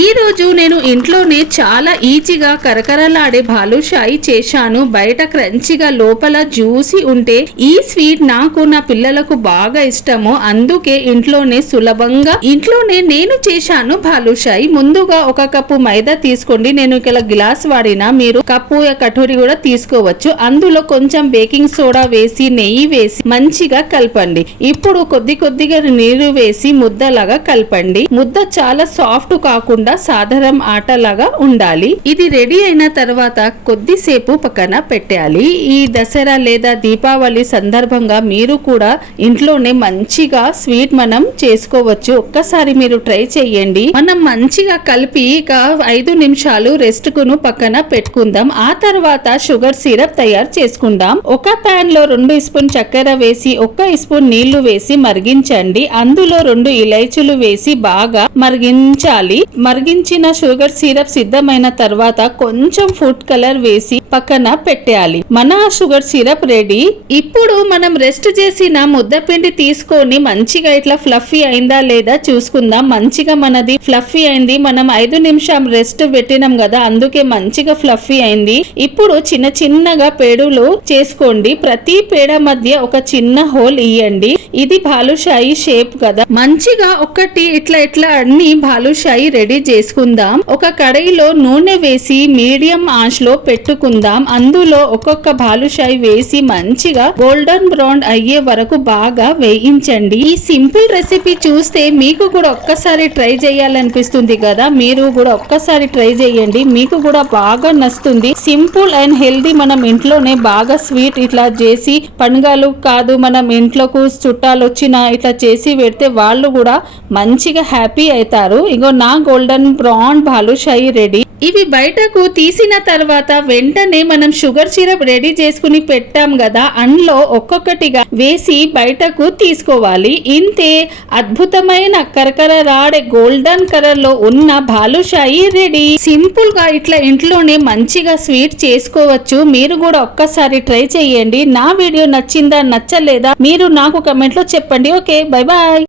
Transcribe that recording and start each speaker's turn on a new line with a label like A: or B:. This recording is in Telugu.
A: ఈ రోజు నేను ఇంట్లోనే చాలా ఈజీగా కరకరలాడే బాలుషాయి చేశాను. బయట క్రంచిగా లోపల జ్యూసి ఉంటే ఈ స్వీట్ నాకు నా పిల్లలకు బాగా ఇష్టము. అందుకే ఇంట్లోనే సులభంగా ఇంట్లోనే నేను చేశాను బాలుషాయి ముందుగా ఒక కప్పు మైదా తీసుకోండి. నేను ఇక్కడ గ్లాస్ వాడిన మీరు కప్పు కటోరి కూడా తీసుకోవచ్చు. అందులో కొంచెం బేకింగ్ సోడా వేసి నెయ్యి వేసి మంచిగా కలపండి. ఇప్పుడు కొద్ది కొద్దిగా నీరు వేసి ముద్దలాగా కలపండి. ముద్ద చాలా సాఫ్ట్ కాకుండా సాధారణ ఆటలాగా ఉండాలి. ఇది రెడీ అయిన తర్వాత కొద్దిసేపు పక్కన పెట్టాలి ఈ దసరా లేదా దీపావళి సందర్భంగా మీరు కూడా ఇంట్లోనే మంచిగా స్వీట్ మనం చేసుకోవచ్చు. ఒక్కసారి మీరు ట్రై చేయండి. మనం మంచిగా కలిపి ఇక ఐదు నిమిషాలు రెస్ట్ కును పక్కన పెట్టుకుందాం. ఆ తర్వాత షుగర్ సిరప్ తయారు చేసుకుందాం. ఒక ప్యాన్లో రెండు స్పూన్ చక్కెర వేసి ఒక్క స్పూన్ నీళ్ళు వేసి మరిగించండి. అందులో రెండు ఇలైచీలు వేసి బాగా మరిగించాలి. మరిగించిన షుగర్ సిరప్ సిద్ధమైన తర్వాత కొంచెం ఫుడ్ కలర్ వేసి పక్కన పెట్టేయాలి. మన షుగర్ సిరప్ రెడీ. ఇప్పుడు మనం రెస్ట్ చేసిన ముద్దపిండి తీసుకొని మంచిగా ఇట్లా ఫ్లఫీ అయిందా లేదా చూసుకుందాం. మంచిగా మనది ఫ్లఫీ అయింది. మనం ఐదు నిమిషం రెస్ట్ పెట్టినాం కదా అందుకే మంచిగా ఫ్లఫీ అయింది. ఇప్పుడు చిన్న చిన్నగా పేడులు చేసుకోండి. ప్రతి పేడ మధ్య ఒక చిన్న హోల్ ఇయ్యండి. ఇది బాలుషాయి షేప్ కదా. మంచిగా ఒకటి ఇట్లా ఇట్లా అన్ని భాలుషాయి రెడీ చేసుకుందాం. ఒక కడాయిలో నూనె వేసి మీడియం ఆంచ్లో పెట్టుకుందాం. అందులో ఒక్కొక్క బాలుషాయి వేసి మంచిగా గోల్డెన్ బ్రౌన్ అయ్యే వరకు బాగా వేయించండి. ఈ సింపుల్ రెసిపీ చూస్తే మీకు కూడా ఒక్కసారి ట్రై చేయాలనిపిస్తుంది కదా? మీరు కూడా ఒక్కసారి ట్రై చేయండి. మీకు కూడా బాగా నచ్చుతుంది. సింపుల్ అండ్ హెల్దీ మనం ఇంట్లోనే బాగా స్వీట్ ఇట్లా చేసి పండుగలు కాదు మనం ఇంట్లోకు చుట్టాలు వచ్చినా ఇట్లా చేసి పెడితే వాళ్ళు కూడా మంచిగా హ్యాపీ అవుతారు. ఇగో నా గోల్డెన్ బ్రౌన్ బాలుషాయి రెడీ ఇవి బయటకు తీసిన తర్వాత వెంటనే మనం షుగర్ సిరప్ రెడీ చేసుకుని పెట్టాం కదా అందులో ఒక్కొక్కటిగా వేసి బయటకు తీసుకోవాలి. ఇంతే అద్భుతమైన కరకర రాడే గోల్డెన్ కలర్లో ఉన్న బాలుషాయి రెడీ సింపుల్గా ఇట్లా ఇంట్లోనే మంచిగా స్వీట్ చేసుకోవచ్చు. మీరు కూడా ఒక్కసారి ట్రై చేయండి. నా వీడియో నచ్చిందా నచ్చలేదా మీరు నాకు కమెంట్లో చెప్పండి. Okay bye bye